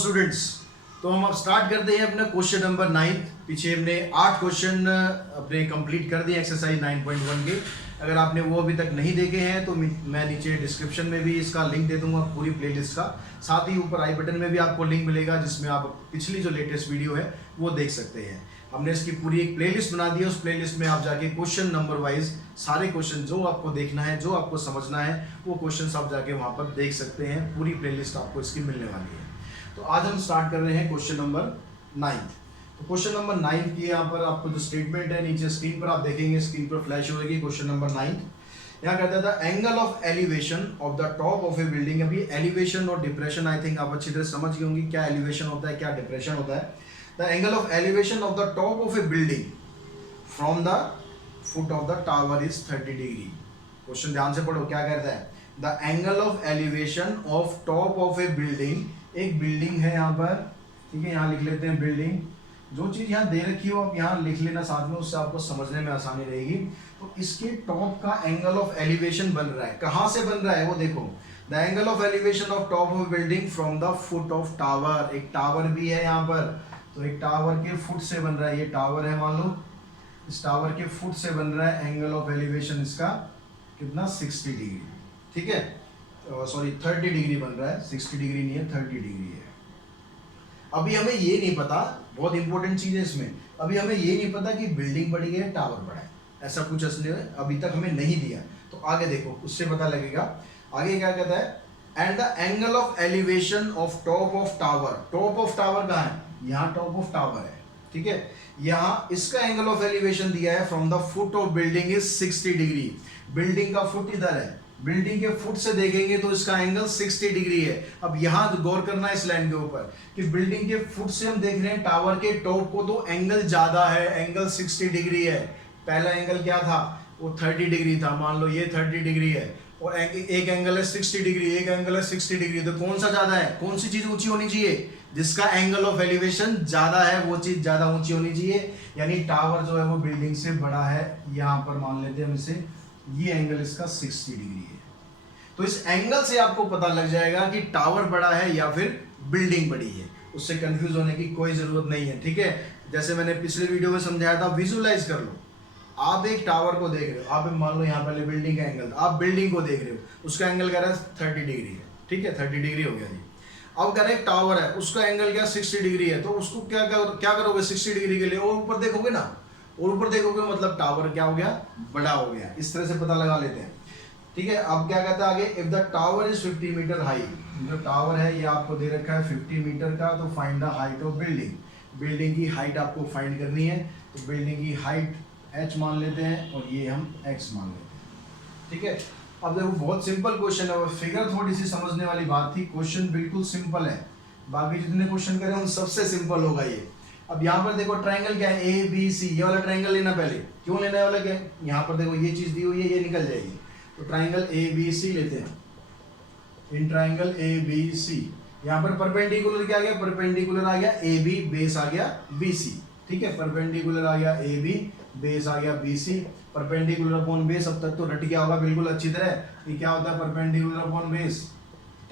Students, तो हम अब स्टार्ट करते हैं अपना क्वेश्चन नंबर 9। पीछे हमने 8 क्वेश्चन अपने कंप्लीट कर दिए एक्सरसाइज 9.1 के। अगर आपने वो अभी तक नहीं देखे हैं तो मैं नीचे डिस्क्रिप्शन में भी इसका लिंक दे दूंगा पूरी प्लेलिस्ट का। साथ ही ऊपर आई बटन में भी आपको लिंक मिलेगा जिसमें आप पिछली जो लेटेस्ट वीडियो है वो देख सकते हैं। हमने इसकी पूरी एक प्लेलिस्ट बना दी है। उस प्लेलिस्ट में आप जाके क्वेश्चन नंबर वाइज सारे क्वेश्चन जो आपको देखना है, जो आपको समझना है, वो क्वेश्चंस आप जाके वहाँ पर देख सकते हैं। पूरी प्लेलिस्ट आपको इसकी मिलने वाली है। तो आज हम स्टार्ट कर रहे हैं क्वेश्चन नंबर 9। तो क्वेश्चन नंबर 9 की यहाँ पर आपको जो स्टेटमेंट है नीचे स्क्रीन पर आप देखेंगे, स्क्रीन पर फ्लैश होगी। क्वेश्चन नंबर 9 यहाँ कहता था angle of elevation of the top of A building. अभी एलिवेशन और डिप्रेशन आई थिंक आप अच्छी तरह समझ गए होंगे क्या एलिवेशन होता है, क्या डिप्रेशन होता है। The angle of elevation of the top of A building from the foot of the tower is 30 degree. Question ध्यान से पढ़ो क्या कहता है। The angle of elevation of top of A building. एक बिल्डिंग है यहाँ पर, ठीक है, यहाँ लिख लेते हैं बिल्डिंग। जो चीज यहाँ दे रखी हो आप यहाँ लिख लेना साथ में, उससे आपको समझने में आसानी रहेगी। तो इसके टॉप का एंगल ऑफ एलिवेशन बन रहा है। कहाँ से बन रहा है वो देखो। The angle of elevation of top of building from the foot of tower. एक टावर भी है यहाँ पर, तो एक टावर के फुट से बन रहा है। ये टावर है मान लो, इस टावर के फुट से बन रहा है। एंगल ऑफ एलिवेशन इसका कितना 60 डिग्री, ठीक है, सॉरी 30 डिग्री बन रहा है। 60 डिग्री नहीं है, 30 डिग्री है। अभी हमें ये नहीं पता, बहुत इंपॉर्टेंट चीज है इसमें, अभी हमें ये नहीं पता कि बिल्डिंग बड़ी है टावर बड़ा है, ऐसा कुछ असली अभी तक हमें नहीं दिया। तो आगे देखो उससे पता लगेगा। आगे क्या कहता है, and the angle of elevation of top of tower. Top of tower कहाँ है, यहाँ टॉप ऑफ टावर है, ठीक है। यहाँ इसका एंगल ऑफ एलिवेशन दिया है from the foot of building is 60 degree. Building का फुट इधर है, बिल्डिंग के फुट से देखेंगे तो इसका एंगल 60 डिग्री है। अब यहाँ गौर करना है इस लाइन के ऊपर कि बिल्डिंग के फुट से हम देख रहे हैं टावर के टॉप को, तो एंगल ज्यादा है, एंगल 60 डिग्री है। पहला एंगल क्या था, वो 30 डिग्री था, मान लो ये 30 डिग्री है, और एक एंगल है 60 डिग्री, एक एंगल है 60 डिग्री। तो कौन सा ज्यादा है, कौन सी चीज ऊंची होनी चाहिए, जिसका एंगल ऑफ एलिवेशन ज्यादा है वो चीज ज्यादा ऊंची होनी चाहिए। यानी टावर जो है वो बिल्डिंग से बड़ा है। यहाँ पर मान लेते हैं हम इसे, ये एंगल इसका 60 डिग्री है। तो इस एंगल से आपको पता लग जाएगा कि टावर बड़ा है या फिर बिल्डिंग बड़ी है। उससे कंफ्यूज होने की कोई जरूरत नहीं है, ठीक है। जैसे मैंने पिछले वीडियो में समझाया था, विजुअलाइज कर लो। आप एक टावर को देख रहे हो, आप मान लो यहाँ पहले बिल्डिंग का एंगल, आप बिल्डिंग को देख रहे हो, उसका एंगल कह रहा है 30 डिग्री है, ठीक है, 30 डिग्री हो गया जी। अब कह रहे हैं टावर है, उसका एंगल क्या 60 डिग्री है, तो उसको क्या करोगे 60 डिग्री के लिए, और ऊपर देखोगे ना, और ऊपर देखोगे मतलब टावर क्या हो गया, बड़ा हो गया। इस तरह से पता लगा लेते हैं, ठीक है। अब क्या कहता है आगे, if the tower is 50 metres high. जो टावर है ये आपको दे रखा है 50 मीटर का, तो find the height of building. Building की हाइट आपको फाइंड करनी है। तो बिल्डिंग की हाइट h मान लेते हैं और ये हम x मान लेते हैं, ठीक है। अब देखो बहुत सिंपल क्वेश्चन है, फिगर थोड़ी सी समझने वाली बात थी। क्वेश्चन बिल्कुल सिंपल है, बाकी जितने क्वेश्चन करें उन सबसे सिंपल होगा ये। अब यहाँ पर देखो ट्रायंगल क्या है, ए बी सी, ये वाला ट्रायंगल लेना पहले। क्यों लेना है वाला, क्या यहाँ पर देखो ये चीज दी हुई है, ये निकल जाएगी। तो ट्रायंगल ए बी सी लेते हैं। In triangle A B C यहाँ पर परपेंडिकुलर क्या आ गया, परपेंडिकुलर आ गया ए बी, बेस आ गया बी सी, ठीक है। परपेंडिकुलर आ गया ए बी, बेस आ गया B C. Perpendicular upon base, अब तक तो रट गया होगा बिल्कुल अच्छी तरह। ये क्या होता है perpendicular upon base,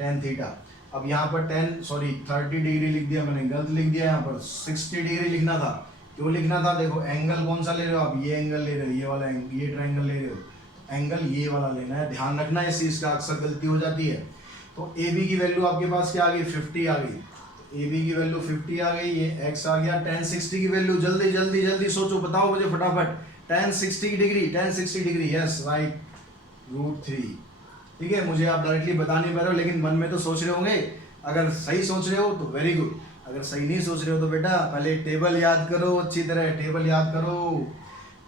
tan theta. अब यहाँ पर 30 डिग्री लिख दिया मैंने, गलत लिख दिया। यहाँ पर 60 डिग्री लिखना था। क्यों लिखना था, देखो एंगल कौन सा ले रहे हो आप, ये एंगल ले रहे हो, ये वाला ये ट्रायंगल ले रहे हो, एंगल ये वाला लेना है। ध्यान रखना है, इस चीज का अक्सर गलती हो जाती है। तो ए बी की वैल्यू आपके पास क्या आ गई, 50 आ गई। ए बी की वैल्यू 50 आ गई, ये x आ गया। tan 60 की वैल्यू जल्दी जल्दी जल्दी सोचो, बताओ मुझे फटाफट। tan 60 degree, tan 60 degree, yes right, √3, ठीक है। मुझे आप डायरेक्टली बता नहीं पा रहे हो, लेकिन मन में तो सोच रहे होंगे। अगर सही सोच रहे हो तो वेरी गुड, अगर सही नहीं सोच रहे हो तो बेटा पहले टेबल याद करो, अच्छी तरह टेबल याद करो।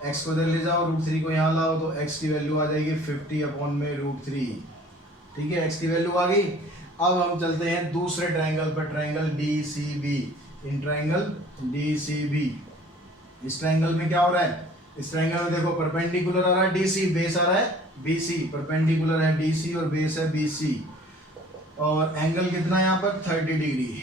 x को इधर ले जाओ, √3 को यहाँ लाओ, तो x की वैल्यू आ जाएगी 50 अपॉन में √3, ठीक है। x की वैल्यू आ गई। अब हम चलते हैं दूसरे ट्रायंगल पर, triangle DCB। In triangle DCB, इस ट्रायंगल में क्या हो रहा है, इस ट्रायंगल में देखो परपेंडिकुलर आ रहा है DC, बेस आ रहा है BC। परपेंडिकुलर है DC और बेस है BC, और एंगल कितना है यहाँ पर 30 डिग्री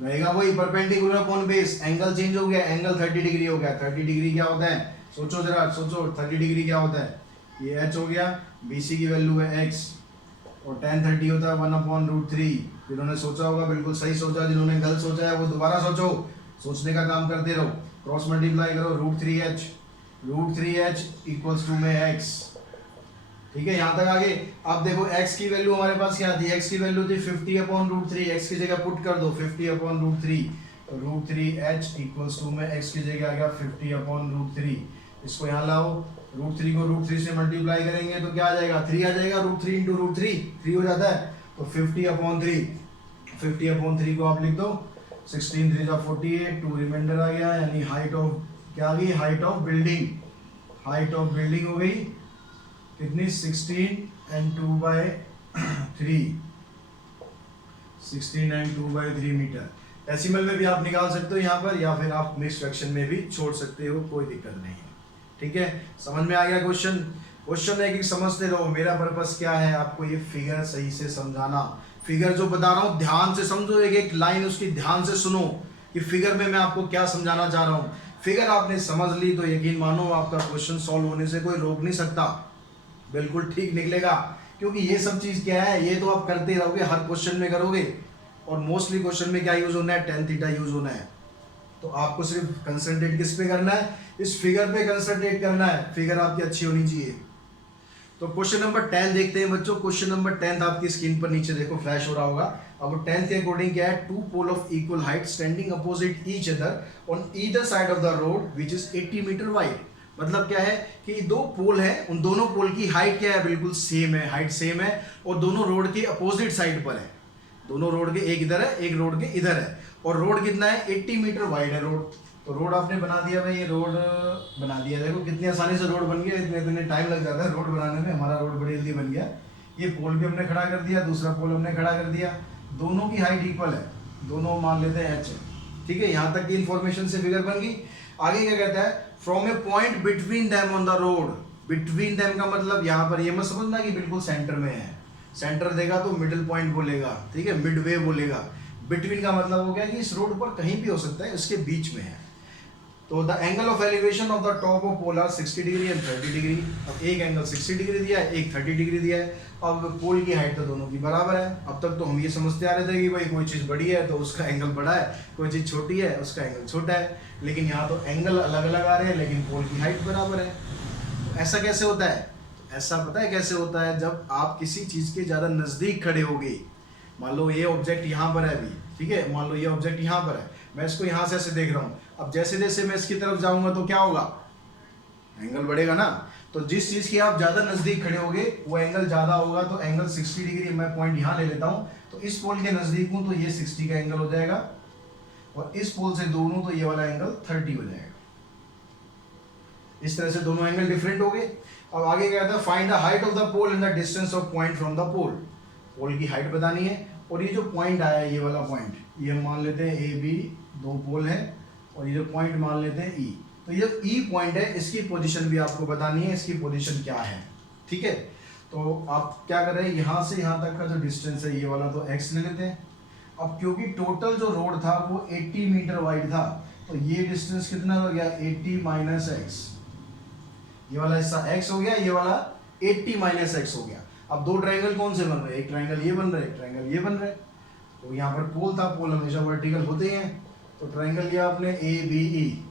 रहेगा। वही perpendicular upon base, angle change हो गया, एंगल 30 डिग्री हो गया। 30 डिग्री क्या होता है, सोचो जरा सोचो, 30 डिग्री क्या होता है, ये h हो गया, BC की वैल्यू है x, और tan 30 होता है 1/√3। जिन्होंने सोचा होगा बिल्कुल सही सोचा, जिन्होंने गलत सोचा है वो दोबारा सोचो, सोचने का काम करते रहो। क्रॉस मल्टीप्लाई करो, √3h इक्वल्स टू में x। ठीक है, यहाँ तक आगे। अब देखो x की वैल्यू हमारे पास क्या थी, x की वैल्यू थी 50/√3। x की जगह पुट कर दो 50/√3, √3h इक्वल्स टू में x की जगह आ गया 50/√3। इसको यहाँ लाओ, √3 को √3 से मल्टीप्लाई करेंगे तो क्या आ जाएगा, 3 आ जाएगा। √3 इंटू √3 3 हो जाता है, तो 50/3 को आप लिख दो। 16 3 48, 2 रिमाइंडर आ गया, यानी हाइट ऑफ क्या आ गई, हाइट ऑफ बिल्डिंग हो गई कितनी, 16 and 2/3 मीटर। डेसिमल में भी आप निकाल सकते हो यहाँ पर, या फिर आप मिक्स फ्रैक्शन में भी छोड़ सकते हो, कोई दिक्कत नहीं है। ठीक है, समझ में आ गया क्वेश्चन है कि समझते रहो। मेरा पर्पस क्या है, आपको ये फिगर सही से समझाना। फिगर जो बता रहा हूँ ध्यान से समझो, एक एक लाइन उसकी ध्यान से सुनो कि फिगर में मैं आपको क्या समझाना चाह रहा हूँ। फिगर आपने समझ ली तो यकीन मानो आपका क्वेश्चन सॉल्व होने से कोई रोक नहीं सकता, बिल्कुल ठीक निकलेगा। क्योंकि ये सब चीज़ क्या है, ये तो आप करते रहोगे, हर क्वेश्चन में करोगे। और मोस्टली क्वेश्चन में क्या यूज होना है, tan थीटा यूज होना है। तो आपको सिर्फ कंसंट्रेट किस पे करना है, इस फिगर पे कंसंट्रेट करना है। फिगर आपकी अच्छी होनी चाहिए। तो क्वेश्चन नंबर 10 देखते हैं बच्चों। क्वेश्चन नंबर 10 आपकी स्क्रीन पर नीचे देखो फ्लैश हो रहा होगा। अब 10 के अकॉर्डिंग क्या है, 2 pole of equal height standing opposite each other on either side of the road which is 80 metres wide. मतलब क्या है कि 2 पोल है, उन दोनों पोल की हाइट क्या है, बिल्कुल सेम है, हाइट सेम है, और दोनों रोड के अपोजिट साइड पर है। दोनों रोड के, एक इधर है एक रोड के इधर है, और रोड कितना है, 80 मीटर वाइड है रोड। तो रोड आपने बना दिया भाई, ये रोड बना दिया। देखो कितनी आसानी से रोड बन गया, इतने टाइम लग जाता है रोड बनाने में, हमारा रोड बड़ी जल्दी बन गया। ये पोल भी हमने खड़ा कर दिया, दूसरा पोल हमने खड़ा कर दिया, दोनों की हाइट इक्वल है, दोनों मान लेते हैं h। ठीक है, यहाँ तक की इन्फॉर्मेशन से फिगर बन गई। आगे क्या कहता है, from A point between them on the road. Between them का मतलब यहाँ पर ये मत समझना कि बिल्कुल सेंटर में है, सेंटर देगा तो मिडिल पॉइंट बोलेगा, ठीक है, मिड वे बोलेगा। बिटवीन का मतलब हो गया कि इस रोड पर कहीं भी हो सकता है, इसके बीच में है। तो the angle of elevation of the top of pole are 60 degree and 30 degree. अब एक एंगल 60 डिग्री दिया है, एक 30 डिग्री दिया है। अब पोल की हाइट तो दोनों की बराबर है। अब तक तो हम ये समझते आ रहे थे कि भाई कोई चीज़ बड़ी है तो उसका एंगल बड़ा है, कोई चीज़ छोटी है उसका एंगल छोटा है। लेकिन यहाँ तो एंगल अलग अलग आ रहे हैं, लेकिन पोल की हाइट बराबर है। तो ऐसा कैसे होता है, ऐसा पता है कैसे होता है, जब आप किसी चीज़ के ज़्यादा नज़दीक खड़े होगे। मान लो ये ऑब्जेक्ट यहाँ पर है अभी, ठीक है, मान लो ये ऑब्जेक्ट यहाँ पर है, मैं इसको यहाँ से ऐसे देख रहा हूँ। अब जैसे जैसे मैं इसकी तरफ जाऊँगा तो क्या होगा, एंगल बढ़ेगा ना। तो जिस चीज़ के आप ज़्यादा नज़दीक खड़े होगे वो एंगल ज़्यादा होगा। तो एंगल 60 डिग्री, मैं पॉइंट यहाँ ले लेता हूँ, तो इस पोल के नज़दीक हूँ तो ये 60 का एंगल हो जाएगा, और इस पोल से दूर हूँ तो ये वाला एंगल 30 हो जाएगा। इस तरह से दोनों एंगल डिफरेंट हो गए। अब आगे क्या था, find the height of the pole and the distance of point from the pole. Pole की हाइट बतानी है, और ये जो पॉइंट आया है, ये वाला पॉइंट, ये हम मान लेते हैं ए बी, 2 पोल है, और ये जो पॉइंट मान लेते हैं ई। तो ये ई पॉइंट है, इसकी पोजीशन भी आपको बतानी है, इसकी पोजीशन क्या है। ठीक है, तो आप क्या कर रहे हैं, यहाँ से यहाँ तक का जो डिस्टेंस है, ये वाला तो एक्स ले लेते हैं। अब क्योंकि टोटल जो रोड था वो 80 मीटर वाइड था, तो ये डिस्टेंस कितना हो गया, 80 माइनस एक्स। ये वाला हिस्सा x हो गया, ये वाला 80 माइनस एक्स हो गया। अब 2 ट्रायंगल कौन से बन रहे हैं, एक ट्रायंगल ये बन रहा है, एक ट्रायंगल ये बन रहा है। तो यहाँ पर पोल था, पोल हमेशा वर्टिकल होते हैं, तो ट्रायंगल लिया आपने ए बी ई।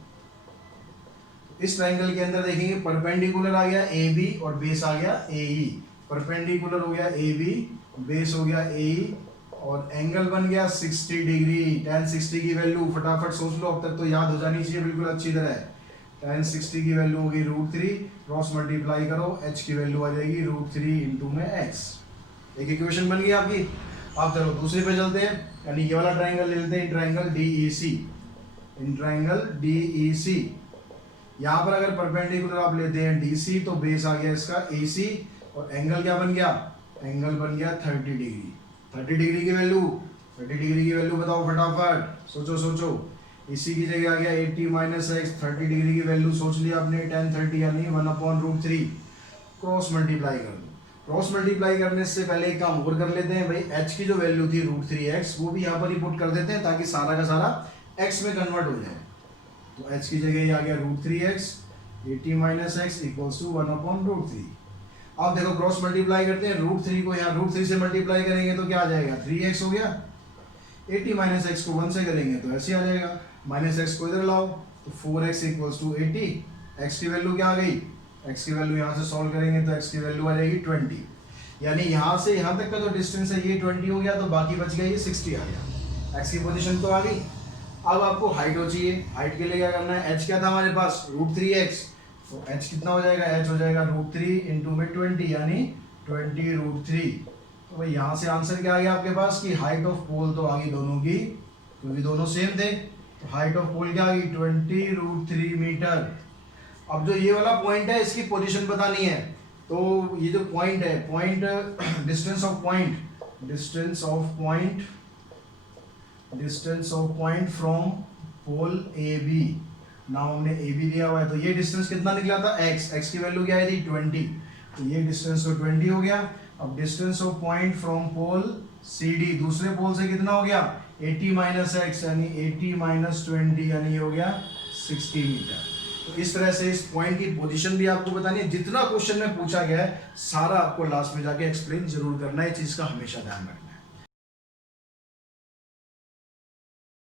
इस ट्रायंगल के अंदर देखेंगे परपेंडिकुलर आ गया ए बी, और बेस आ गया ए ई। परपेंडिकुलर हो गया ए बी, बेस हो गया ए ई, और एंगल बन गया 60 डिग्री। tan 60 की वैल्यू फटाफट सोच लो, अब तक तो याद हो जानी चाहिए बिल्कुल अच्छी तरह। tan 60 की वैल्यू होगी √3, क्रॉस मल्टीप्लाई करो, h की वैल्यू आ जाएगी √3 इंटू में x। एक इक्वेशन बन गई आपकी। अब चलो दूसरे पे चलते हैं, यानी ये वाला ट्रायंगल ले लेते हैं, triangle DEC। In triangle DEC, यहाँ पर अगर परपेंडिकुलर आप लेते हैं DC, तो बेस आ गया इसका AC, और एंगल क्या बन गया, एंगल बन गया 30 डिग्री। 30 डिग्री की वैल्यू, 30 डिग्री की वैल्यू बताओ फटाफट, सोचो सोचो। इसी की जगह आ गया 80 माइनस एक्स। 30 डिग्री की वैल्यू सोच लिया आपने, tan 30 यानी 1/√3। क्रॉस मल्टीप्लाई कर दो। क्रॉस मल्टीप्लाई करने से पहले एक काम और कर लेते हैं भाई, h की जो वैल्यू थी √3x, वो भी यहाँ पर ही पुट कर देते हैं, ताकि सारा का सारा x में कन्वर्ट हो जाए। तो h की जगह ये आ गया √3x, 80 minus x equals to 1/√3। अब देखो क्रॉस मल्टीप्लाई करते हैं, √3 को यहाँ √3 से मल्टीप्लाई करेंगे तो क्या आ जाएगा, 3x हो गया। 80 माइनस एक्स को 1 से करेंगे तो ऐसे आ जाएगा, माइनस एक्स को इधर लाओ तो 4x इक्वल्स टू 80। एक्स की वैल्यू क्या आ गई, एक्स की वैल्यू यहाँ से सॉल्व करेंगे तो एक्स की वैल्यू आ जाएगी 20, यानी यहाँ से यहाँ तक का जो डिस्टेंस है ये 20 हो गया, तो बाकी बच गया ये 60 आ गया। एक्स की पोजीशन तो आ गई। अब आपको हाइट हो चाहिए, हाइट के लिए क्या करना है, h क्या था हमारे पास, √3x, तो h कितना हो जाएगा, h हो जाएगा √3 इंटू में 20 यानी 20√3। तो भाई यहाँ से आंसर क्या आ गया आपके पास कि हाइट ऑफ पोल तो आ गई दोनों की, क्योंकि दोनों सेम थे, तो हाइट ऑफ पोल क्या आ गई 20√3 मीटर। अब जो ये वाला पॉइंट है इसकी पोजीशन बतानी है, तो ये जो पॉइंट है, point distance of point from pole A B, now हमने ए बी दिया हुआ है, तो ये डिस्टेंस कितना निकला था x की वैल्यू क्या आई थी 20, तो ये डिस्टेंस तो 20 हो गया। अब distance of point from pole C D, दूसरे पोल से कितना हो गया 80 माइनस एक्स यानी 80 माइनस 20 यानी हो गया 60 मीटर। तो इस तरह से इस पॉइंट की पोजीशन भी आपको बतानी है। जितना क्वेश्चन में पूछा गया है सारा आपको लास्ट में जाके एक्सप्लेन जरूर करना है, इस चीज का हमेशा ध्यान रखना है।